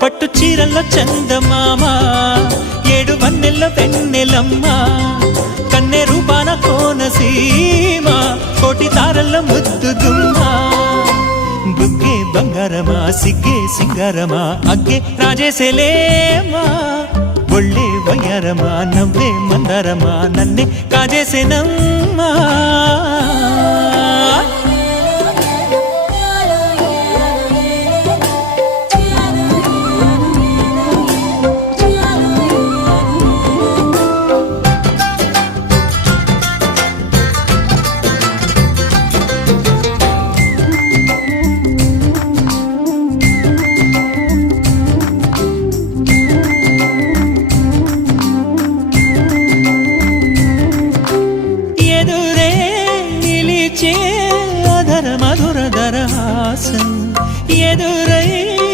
పట్టు చీరల్లో చందమామ ఏడు వన్నెల్లో వెన్నెలమ్మ కన్నె రూపాన కోనసీమ కోటి తారల్లో ముద్దు గుమ్మ బుగ్గే బంగారమా సిగ్గే సింగారమా అగ్గే రాజేసేలేమా ఒళ్ళే వయ్యారమా నవ్వే మందారమా నన్నే కాజేసేనమ్మా